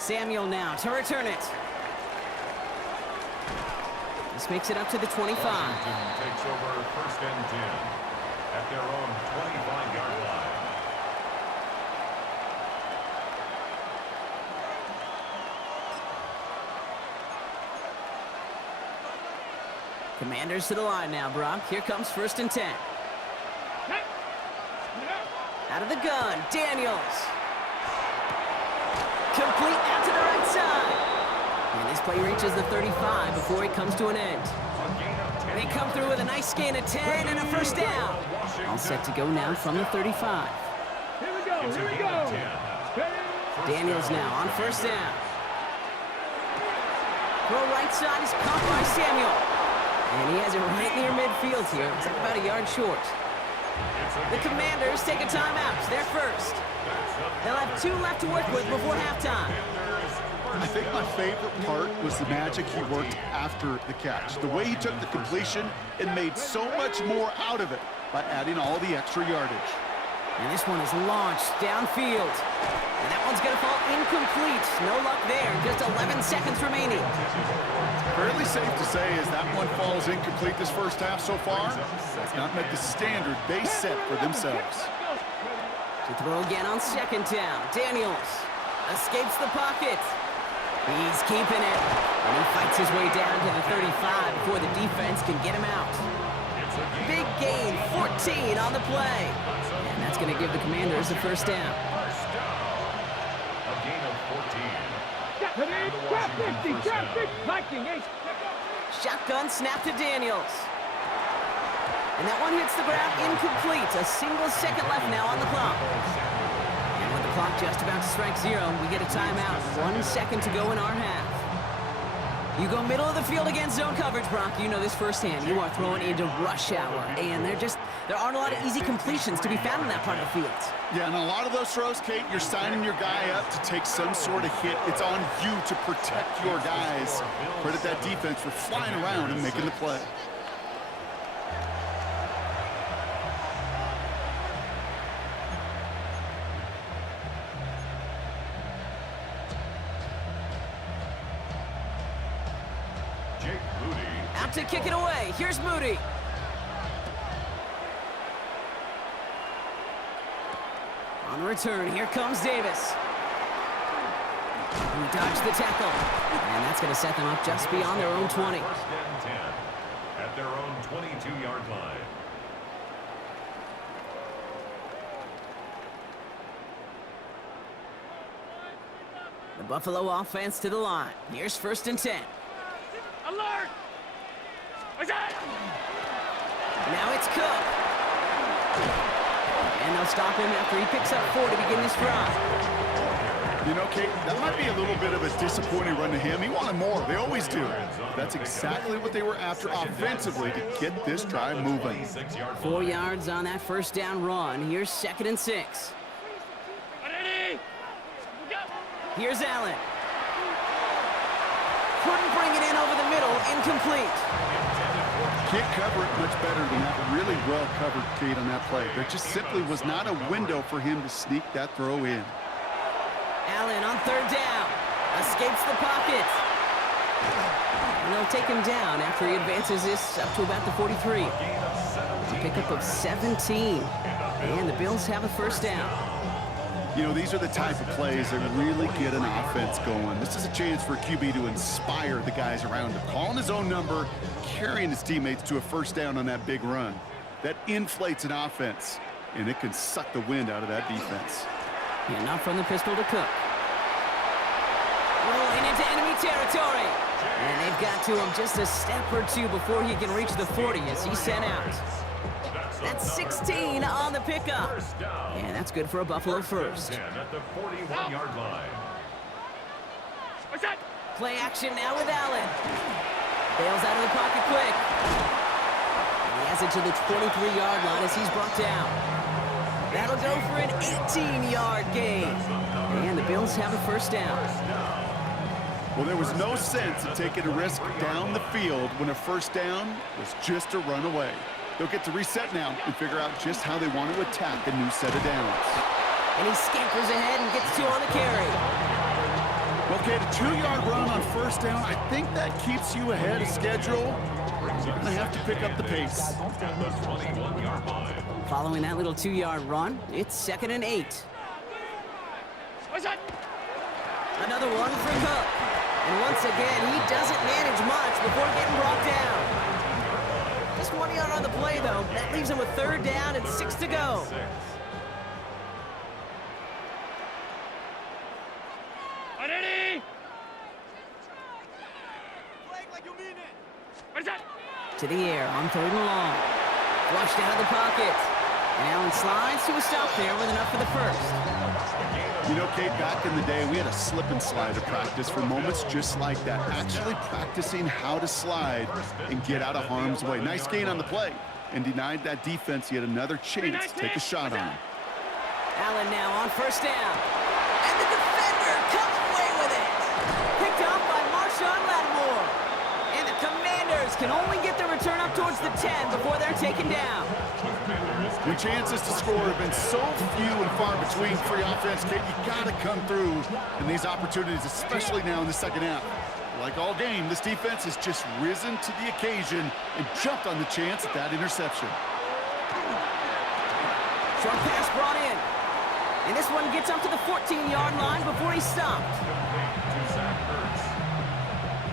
Samuel now to return it. This makes it up to the 25. Washington takes over 1st and 10 at their own 25-yard line. Commanders to the line now, Brock. Here comes 1st and 10. Out of the gun, Daniels. Complete out to the right side. And this play reaches the 35 before it comes to an end. They come through with a nice gain of 10 and a 1st down. All set to go now from the 35. Here we go, here we go. Daniels now on 1st down. Throw right side is caught by Samuel. And he has it right near midfield here. It's like about a yard short. The Commanders take a timeout. They're first. They'll have 2 left to work with before halftime. I think my favorite part was the magic he worked after the catch. The way he took the completion and made so much more out of it by adding all the extra yardage. And this one is launched downfield. And that one's going to fall incomplete. No luck there. Just 11 seconds remaining. Fairly safe to say as that one falls incomplete this first half so far, that's not met the standard they set for themselves. To throw again on 2nd down. Daniels escapes the pocket. He's keeping it. And he fights his way down to the 35 before the defense can get him out. Big gain, 14 on the play. And that's going to give the Commanders a 1st down. A gain of 14. Trap 50, Viking ace. Shotgun snap to Daniels. And that one hits the ground incomplete. A single second left now on the clock. And with the clock just about to strike 0, we get a timeout. 1 second to go in our half. You go middle of the field against zone coverage, Brock. You know this firsthand. You are throwing into rush hour. And there aren't a lot of easy completions to be found in that part of the field. Yeah, and a lot of those throws, Kate, you're signing your guy up to take some sort of hit. It's on you to protect your guys. Credit that defense for flying around and making the play. Out to kick it away. Here's Moody. On return, here comes Davis. He dodged the tackle. And that's going to set them up just beyond their own 20. 1st and 10 at their own 22-yard line. The Buffalo offense to the line. Here's 1st and 10. Alert! Now it's Cook. And they'll stop him after he picks up 4 to begin this drive. You know, Kate, that might be a little bit of a disappointing run to him. He wanted more. They always do. That's exactly what they were after offensively to get this drive moving. 4 yards on that 1st down run. Here's 2nd and 6. Here's Allen. Couldn't bring it in over the middle. Incomplete. Can't cover it much better than that. Really well covered, Kate, on that play. There just simply was not a window for him to sneak that throw in. Allen on 3rd down. Escapes the pocket. And they'll take him down after he advances this up to about the 43. A pickup of 17. And the Bills have a 1st down. You know, these are the type of plays that really get an offense going. This is a chance for a QB to inspire the guys around him. Calling his own number, carrying his teammates to a 1st down on that big run. That inflates an offense, and it can suck the wind out of that defense. Yeah, not from the pistol to Cook. Rolling into enemy territory. And they've got to him just a step or 2 before he can reach the 40 as he's sent out. That's 16 on the pickup. And that's good for a Buffalo 1st. At the 41-yard line. Play action now with Allen. Bails out of the pocket quick. And he has it to the 23-yard line as he's brought down. That'll go for an 18-yard gain. And the Bills have a 1st down. Well, there was no sense in taking a risk down the field when a 1st down was just a run away. They'll get to reset now and figure out just how they want to attack a new set of downs. And he scampers ahead and gets 2 on the carry. Okay, the 2-yard run on first down, I think that keeps you ahead of schedule. You're going to have to pick up the pace. At the 21-yard line. Following that little 2-yard run, it's 2nd and 8. What's that? Another one for Cook. And once again, he doesn't manage much before getting brought down. Just 1 yard on the play, though. That leaves him with 3rd down and 6 to go. Ready? What's that? To the air on 3rd and long. Flushed out of the pocket. And Allen slides to a stop there with enough for the first. You know, Kate, back in the day, we had a slip and slide to practice for moments just like that. Actually practicing how to slide and get out of harm's way. Nice gain on the play and denied that defense yet another chance to take a shot on him. Allen now on 1st down. And the defender comes away with it. Picked up by Marshawn Lattimore. And the Commanders can only get the return up towards the 10 before they're taken down. When chances to score have been so few and far between for your offense, Kate, you got to come through in these opportunities, especially now in the second half. Like all game, this defense has just risen to the occasion and jumped on the chance at that interception. Short pass brought in. And this one gets up to the 14-yard line before he's stopped.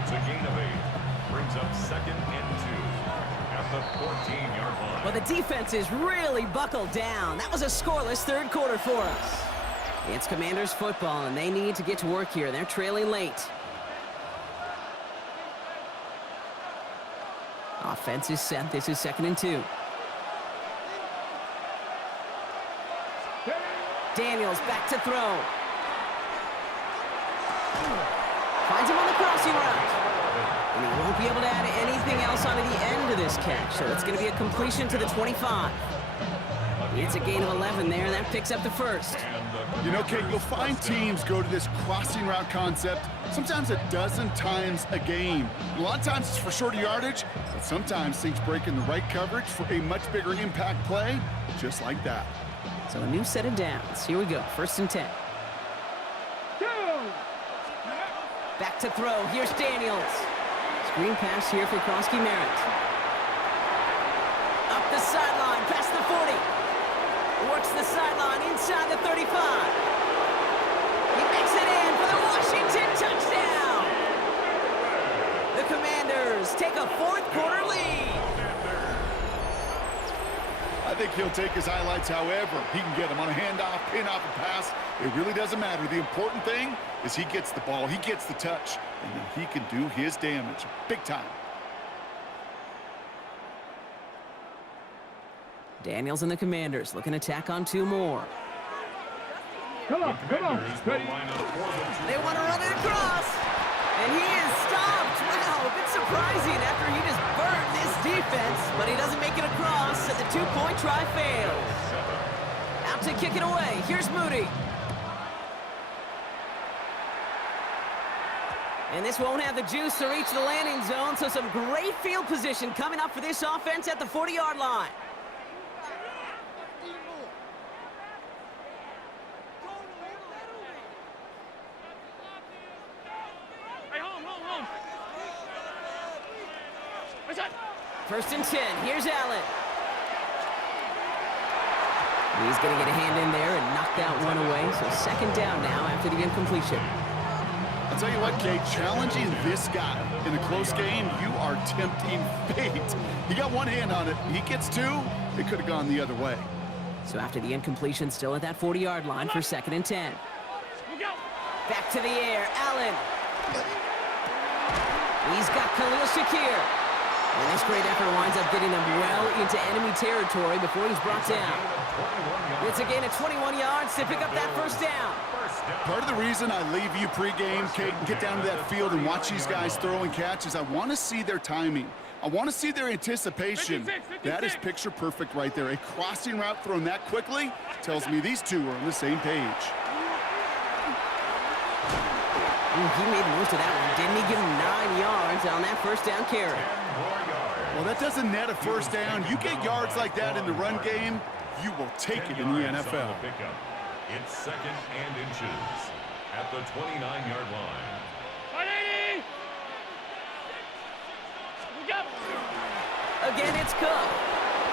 It's a gain of 8. Brings up 2nd and 2 at the 14-yard line. Well, the defense is really buckled down. That was a scoreless 3rd quarter for us. It's Commanders football, and they need to get to work here. They're trailing late. Offense is set. This is 2nd and 2. Daniels back to throw. Finds him on the crossing route. And he won't be able to add anything else onto the end of this catch, so it's going to be a completion to the 25. It's a gain of 11 there, and that picks up the first. You know, Kate, you'll find teams go to this crossing route concept sometimes a dozen times a game. A lot of times it's for shorter yardage, but sometimes things break in the right coverage for a much bigger impact play, just like that. So a new set of downs. Here we go, 1st and 10. Back to throw. Here's Daniels. Screen pass here for Krosky Merritt. Up the sideline, past the 40. Works the sideline inside the 35. He makes it in for the Washington touchdown. The Commanders take a 4th quarter lead. I think he'll take his highlights however he can get them on a handoff, pin-off, and pass. It really doesn't matter. The important thing is he gets the ball, he gets the touch, and then he can do his damage big time. Daniels and the Commanders looking to tack on 2 more. Come on, come on. Ready? They want to run it across. And he is stopped. Wow, a bit surprising after he just burned this defense. But he doesn't make it across, and the 2-point try fails. Out to kick it away. Here's Moody. And this won't have the juice to reach the landing zone, so some great field position coming up for this offense at the 40-yard line. First and 10. Here's Allen. He's going to get a hand in there and knock that one away. So 2nd down now after the incompletion. I'll tell you what, Kate, challenging this guy in a close game, you are tempting fate. He got one hand on it. He gets 2. It could have gone the other way. So after the incompletion, still at that 40-yard line for 2nd and 10. Back to the air. Allen. He's got Khalil Shakir. And this great effort winds up getting them well into enemy territory before he's brought down. It's a gain of 21 yards to pick up that 1st down. Part of the reason I leave you pregame, Kate, and get down to that field and watch these guys throw and catch is I want to see their timing. I want to see their anticipation. 56. That is picture perfect right there. A crossing route thrown that quickly tells me these two are on the same page. He made most of that one. Didn't he give him 9 yards on that 1st down carry? Well, that doesn't net a 1st down. You get yards like that in the run game, you will take it in the NFL. It's 2nd and inches at the 29-yard line. 180! We got Again, it's Cook.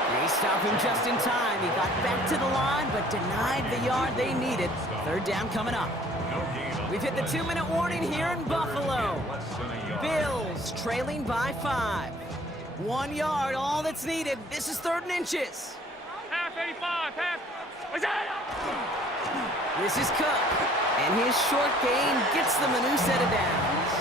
They stop him just in time. He got back to the line, but denied the yard they needed. Third down coming up. No gain on We've hit the 2-minute warning here in Buffalo. less than a yard. Bills trailing by 5. 1 yard, all that's needed. This is 3rd and inches. half 85, half. What's that? This is Cook, and his short gain gets them a new set of downs.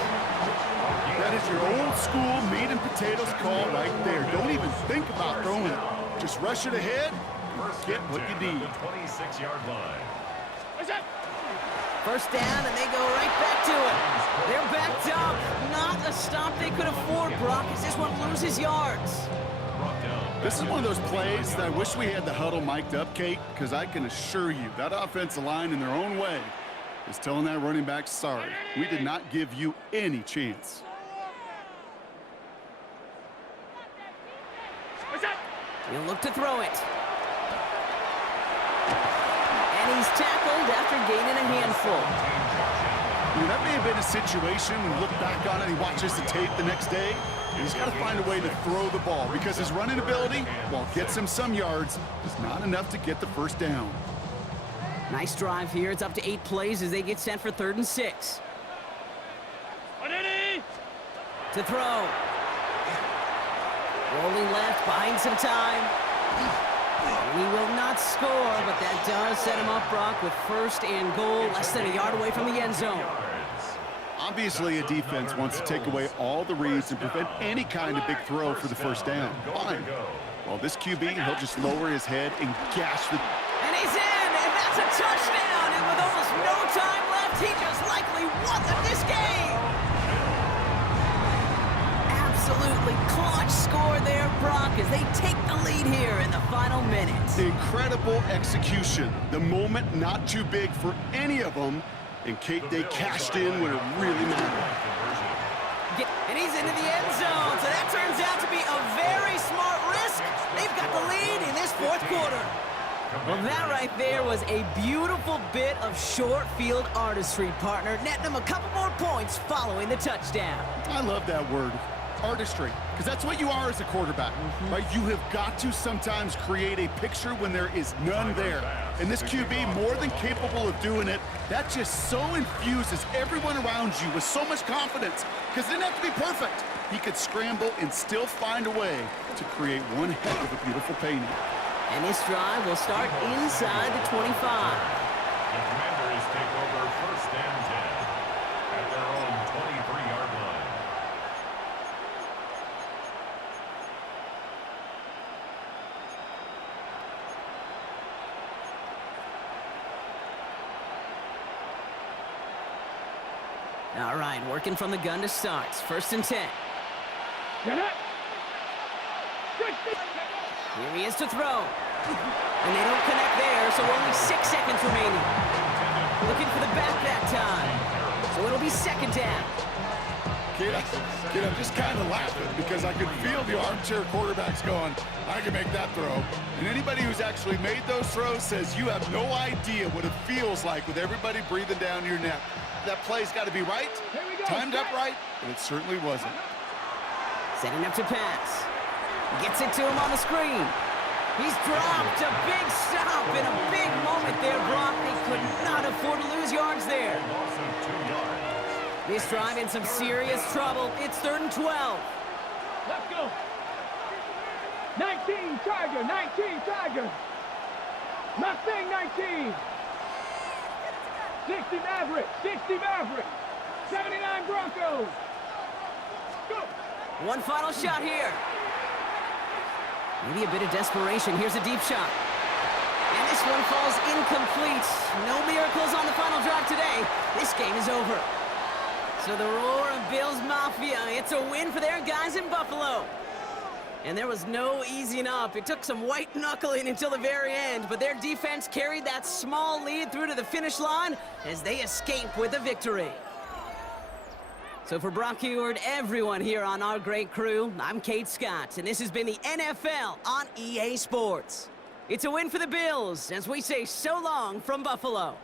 That is your old school meat and potatoes call right there. Don't even think about throwing it. Just rush it ahead and get what you need. The 26-yard line. What's that? First down, and they go right back to it. They're backed up. Not a stop they could afford, Brock, as this one loses yards. Brought down. This is one of those plays that I wish we had the huddle mic'd up, Kate, because I can assure you that offensive line in their own way is telling that running back, sorry, we did not give you any chance. What's that? He'll look to throw it. And he's tackled after gaining a handful. You know, that may have been a situation when you look back on it and he watches the tape the next day. And he's got to find a way to throw the ball because his running ability, while it gets him some yards, is not enough to get the first down. Nice drive here. It's up to 8 plays as they get set for 3rd and 6. 180! To throw. Rolling left, buying some time. And he will not score, but that does set him up, Brock, with 1st and goal, less than a yard away from the end zone. Obviously, a defense wants to take away all the reads and prevent any kind of big throw for the first down. Fine. Well, this QB, he'll just lower his head and gash the... And he's in, and that's a touchdown. And with almost no time left, he just likely won them this game. Absolutely clutch score there, Brock, as they take the lead here in the final minutes. Incredible execution. The moment not too big for any of them. And Kate, they cashed in when it really mattered. And he's into the end zone, so that turns out to be a very smart risk. They've got the lead in this 4th quarter. Well, that right there was a beautiful bit of short field artistry, partner, netting them a couple more points following the touchdown. I love that word, artistry, because that's what you are as a quarterback, right? You have got to sometimes create a picture when there is none there. And this QB, more than capable of doing it, that just so infuses everyone around you with so much confidence, because it didn't have to be perfect. He could scramble and still find a way to create one heck of a beautiful painting. And this drive will start inside the 25. The Commanders take over 1st and 10 at their own 23-yard line. All right, working from the gun to start. 1st and 10. Get it! Here he is to throw. And they don't connect there, so only 6 seconds remaining. Looking for the back that time. So it'll be 2nd down. Kid, I'm just kind of laughing because I can feel the armchair quarterbacks going, I can make that throw. And anybody who's actually made those throws says you have no idea what it feels like with everybody breathing down your neck. That play's got to be right, timed up right, and it certainly wasn't. Setting up to pass. Gets it to him on the screen. He's dropped a big stop in a big moment there, Brock. They could not afford to lose yards there. Loss of 2 yards. This drive in some serious trouble. It's 3rd and 12. Let's go! 19 Tiger, 19 Tiger! Mustang 19! 60 Maverick, 60 Maverick! 79 Broncos! Go! One final shot here. Maybe a bit of desperation. Here's a deep shot. And this one falls incomplete. No miracles on the final drive today. This game is over. So the roar of Bills Mafia, it's a win for their guys in Buffalo. And there was no easing up. It took some white knuckling until the very end, but their defense carried that small lead through to the finish line as they escape with a victory. So for Brock Heward, everyone here on our great crew, I'm Kate Scott, and this has been the NFL on EA Sports. It's a win for the Bills as we say so long from Buffalo.